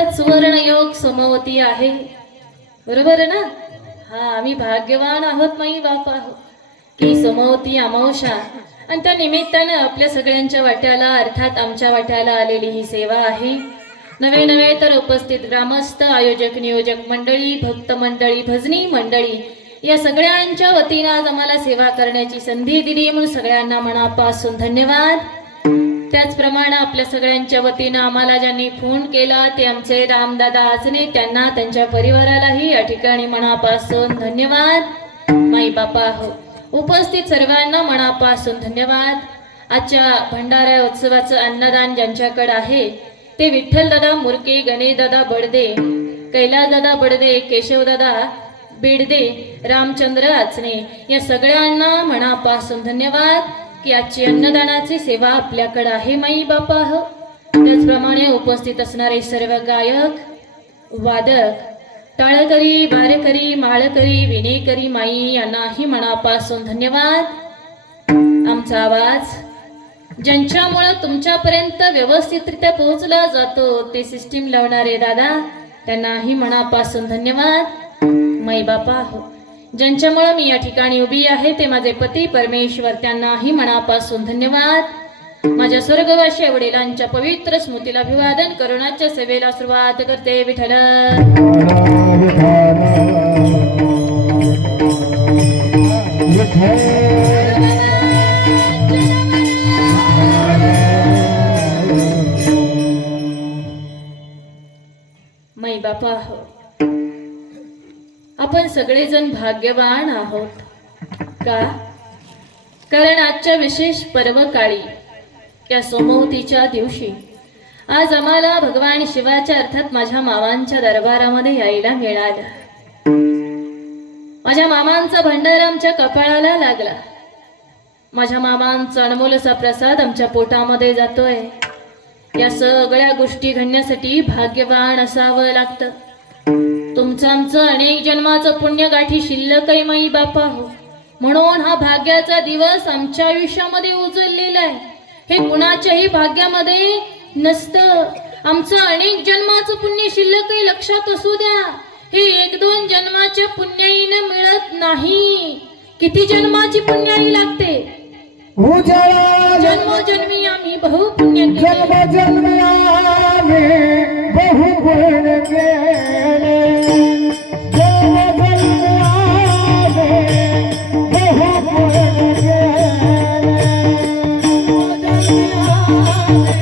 त्यात सुवर्ण योग समवती आहे. बरोबर आहे ना? हा आम्ही भाग्यवान आहोत माई बाप आहोत. की समवती अमावशा आणि त्या निमित्तानं आपल्या सगळ्यांच्या वाट्याला अर्थात आमच्या वाट्याला आलेली ही सेवा आहे. नवे नवे तर उपस्थित ग्रामस्थ आयोजक नियोजक मंडळी भक्त मंडळी भजनी मंडळी या सगळ्यांच्या वतीनं आज आम्हाला सेवा करण्याची संधी दिली म्हणून सगळ्यांना मनापासून धन्यवाद. त्याचप्रमाणे आपल्या सगळ्यांच्या वतीनं आम्हाला ज्यांनी फोन केला ते आमचे रामदादा आजने त्यांना त्यांच्या परिवारालाही या ठिकाणी मनापासून धन्यवाद. माई बापा हो. उपस्थित सर्वांना मनापासून धन्यवाद. आजच्या भंडारा उत्सवाचं अन्नदान ज्यांच्याकडे आहे ते विठ्ठलदादा मुरके गणेशदादा बडदे कैलासदादा बडदे केशवदादा बिडदे रामचंद्र आचने या सगळ्यांना मनापासून धन्यवाद. की आजची अन्नदानाची सेवा आपल्याकडं आहे माई बापा हो त्याचप्रमाणे उपस्थित असणारे सर्व गायक वादक टाळकरी वारकरी माळकरी विनेकरी माई यांनाही मनापासून धन्यवाद. आमचा आवाज ज्यांच्यामुळं तुमच्यापर्यंत व्यवस्थितरित्या पोहोचला जातो ते सिस्टीम लावणारे दादा त्यांनाही मनापासून धन्यवाद. माई बापा हो ज्यांच्यामुळं मी या ठिकाणी उभी आहे ते माझे पती परमेश्वर त्यांनाही मनापासून धन्यवाद. माझ्या स्वर्गवासी वडिलांच्या पवित्र स्मृतीला अभिवादन करुणाच्या सेवेला सुरुवात करते विठल माई सगळेजण भाग्यवान आहोत. का? कारण आजच्या विशेष पर्वकाळी या सोमवतीच्या दिवशी आज आम्हाला भगवान शिवाच्या अर्थात माझ्या मामांच्या दरबारामध्ये यायला मिळालं. माझ्या मामांचा भंडारा आमच्या कपाळाला लागला. माझ्या मामांचा अनमोल प्रसाद आमच्या पोटामध्ये जातोय. या सगळ्या गोष्टी घडण्यासाठी भाग्यवान असावं लागतं. तुमचं आमचं अनेक जन्माचं पुण्य गाठी शिल्लक आहे माई बापा हो. म्हणून हा भाग्याचा दिवस आमच्या आयुष्यामध्ये उजळलेला आहे. हे कुणाच्याही भाग्यामध्ये नसतं. आमचं अनेक जन्माचं पुण्य शिल्लक आहे लक्षात असू द्या. हे एक दोन जन्माच्या पुण्याईनं मिळत नाही. किती जन्माची पुण्याई लागते? जन्मोजन्मी आम्ही बहु पुण्य जन्म जन्मी आम्ही बहु गुण आम्ही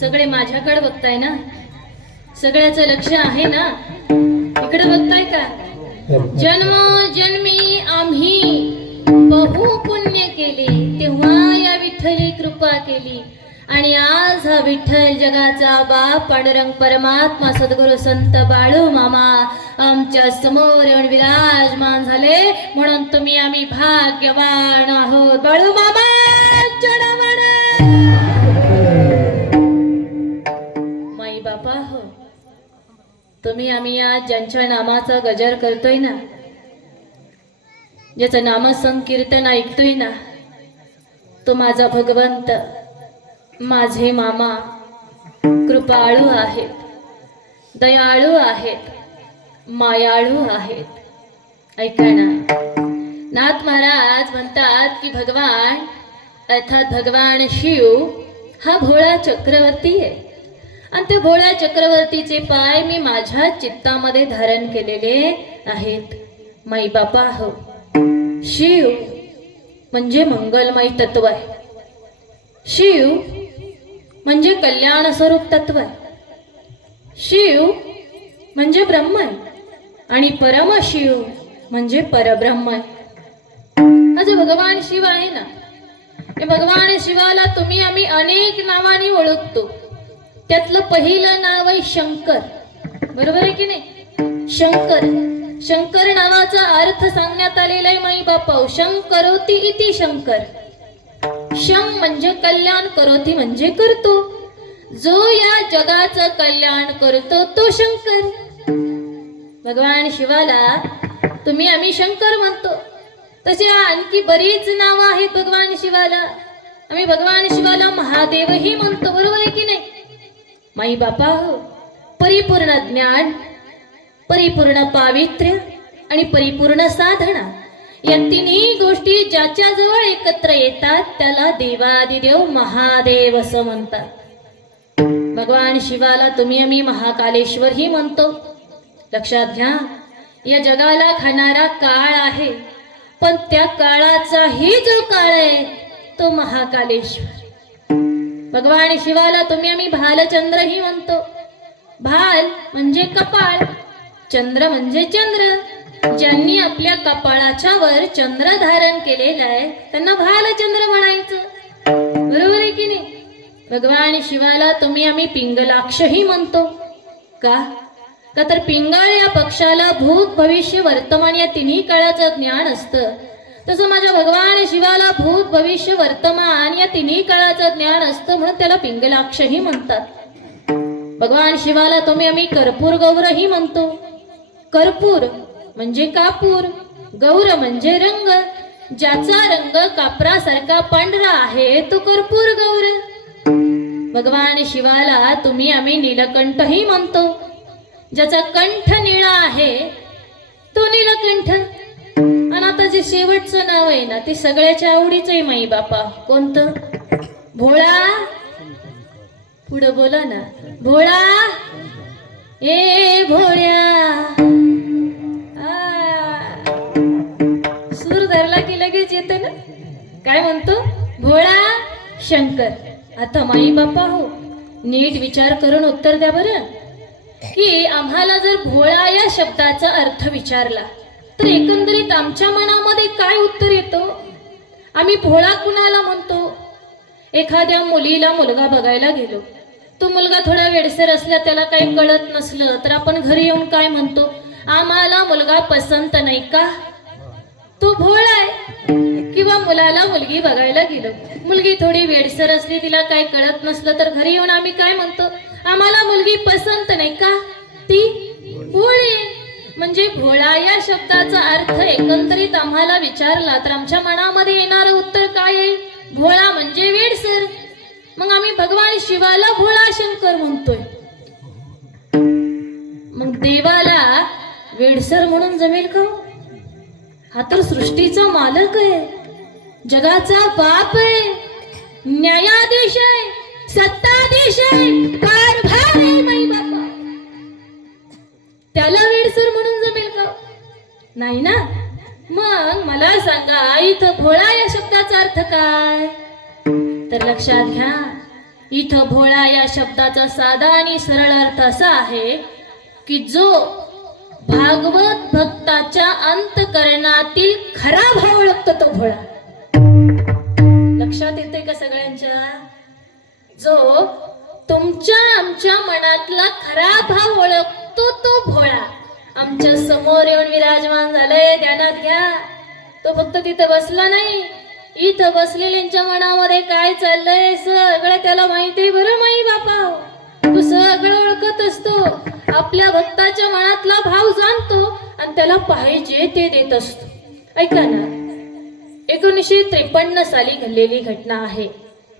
सगळे माझ्याकडे बघताय ना? सगळ्याच लक्ष आहे ना? इकडे बघताय का? जन्म जन्मी आम्ही बहु पुण्य केले तेव्हा या विठ्ठली कृपा केली. आणि आज हा विठ्ठल जगाचा बाप पांडुरंग परमात्मा सद्गुरु संत बाळू मामा आमच्यासमोर येऊन विराजमान झाले. म्हणून तुम्ही आम्ही भाग्यवान आहोत. बाळू मामा! तुम्ही आम्ही आज ज्यांच्या नामाचा गजर करतोय ना ज्याचं नामसंकीर्तन ऐकतोय ना तो माझा भगवंत माझे मामा कृपाळू आहेत दयाळू आहेत मायाळू आहेत. ऐका ना. नाथ महाराज म्हणतात की भगवान अर्थात भगवान शिव हा भोळा चक्रवर्ती आहे. आणि ते भोळ्या चक्रवर्तीचे पाय मी माझ्या चित्तामध्ये धारण केलेले आहेत. माई बापा हो. शिव म्हणजे मंगलमय तत्व आहे. शिव म्हणजे कल्याण स्वरूप तत्व आहे. शिव म्हणजे ब्रह्म आहे. आणि परमशिव म्हणजे परब्रह्म आहे. हा जो भगवान शिव आहे ना भगवान शिवाला तुम्ही आम्ही अनेक नावाने ओळखतो. त्यातलं पहिलं नाव आहे शंकर. बरोबर आहे की नाही? शंकर. शंकर नावाचा अर्थ सांगण्यात आलेला आहे माई बापा शंकरोती इति शंकर. शं म्हणजे कल्याण करोती म्हणजे करतो. जो या जगाचं कल्याण करतो तो शंकर. भगवान शिवाला तुम्ही आम्ही शंकर म्हणतो. तसे आणखी बरीच नावं आहेत भगवान शिवाला. आम्ही भगवान शिवाला महादेवही म्हणतो. बरोबर आहे की नाही? माई बापा हो परिपूर्ण ज्ञान परिपूर्ण पावित्र्य आणि परिपूर्ण साधना या तिन्ही गोष्टी ज्याच्याजवळ एकत्र येतात त्याला देवादिदेव महादेव असं म्हणतात. भगवान शिवाला तुम्ही आम्ही महाकालेश्वर ही म्हणतो. लक्षात घ्या या जगाला खाणारा काळ आहे पण त्या काळाचाही जो काळ आहे तो महाकालेश्वर. भगवान शिवाला तुम्ही आम्ही भालचंद्र ही म्हणतो. भाल म्हणजे कपाळ चंद्र म्हणजे चंद्र. ज्यांनी आपल्या कपाळाच्या वर चंद्र धारण केलेलं आहे त्यांना भालचंद्र म्हणायचं. बरोबर आहे की नाही? भगवान शिवाला तुम्ही आम्ही पिंगलाक्षही म्हणतो. का? का तर पिंगळ या पक्षाला भूत भविष्य वर्तमान या तिन्ही काळाचं ज्ञान असतं. तसं माझ्या भगवान शिवाला भूत भविष्य वर्तमान या तिन्ही काळाचं ज्ञान असतं म्हणून त्याला पिंगलाक्षही म्हणतात. भगवान शिवाला तुम्ही आम्ही कर्पूर गौरही म्हणतो. कर्पूर म्हणजे कापूर गौर म्हणजे रंग. ज्याचा रंग कापरासारखा पांढरा आहे तो कर्पूर गौर. भगवान शिवाला तुम्ही आम्ही नीलकंठही म्हणतो. ज्याचा कंठ निळा आहे तो नीलकंठ. आता जे शेवटचं नाव आहे ना ते सगळ्याच्या आवडीचं आहे माई बापा कोणतं? भोळा? पुढं बोला ना. भोळा? ए भोळ्या. सूर धरला की लगेच येत ना? काय म्हणतो? भोळा? शंकर. आता माई बापा हो नीट विचार करून उत्तर द्या बरं. की आम्हाला जर भोळा या शब्दाचा अर्थ विचारला तर एकंदरीत आमच्या मनामध्ये काय उत्तर येतं? आम्ही भोळा कुणाला म्हणतो? एखाद्या मुलीला मुलगा बघायला गेलो. तो मुलगा थोडा वेडसर असला त्याला काही कळत नसलं तर आपण घरी येऊन काय म्हणतो? आम्हाला मुलगा पसंत नाही का? तो भोळा आहे. किंवा मुलाला मुलगी बघायला गेलो. मुलगी थोडी वेडसर असली तिला काही कळत नसलं तर घरी येऊन आम्ही काय म्हणतो? आम्हाला मुलगी पसंत नाही का? ती भोळी आहे. म्हणजे भोळा या शब्दाचा अर्थ एकंदरीत आम्हाला विचारला तर आमच्या मनामध्ये येणारं उत्तर काय आहे? भोळा म्हणजे वेडसर मग आम्ही भगवान शिवाला भोळा शंकर म्हणतोय. मग देवाला वेडसर म्हणून जमेल का? हा तर सृष्टीचा मालक आहे. जगाचा बाप आहे. न्यायाधीश आहे. सत्ताधीश आहे. नाही ना? मग मला सांगा इथं भोळा या शब्दाचा अर्थ काय? तर लक्षात घ्या इथं भोळा या शब्दाचा साधा आणि सरळ अर्थ असा आहे की जो भागवत भक्ताच्या अंतकरणातील खरा भाव ओळखतो तो भोळा. लक्षात येते का सगळ्यांच्या? जो तुमच्या आमच्या मनातला खरा भाव ओळखतो तो भोळा. आमच्यासमोर येऊन विराजमान झालंय ध्यानात घ्या. तो फक्त तिथं बसला नाही. इथं बसलेल्यांच्या मनामध्ये काय चाललंय सगळं त्याला माहिती बरं माई बापा तो सगळं ओळखत असतो. आपल्या भक्ताच्या मनातला भाव जाणतो आणि त्याला पाहिजे ते देत असतो. ऐका ना. एकोणीसशे त्रेपन्न साली घडलेली घटना आहे.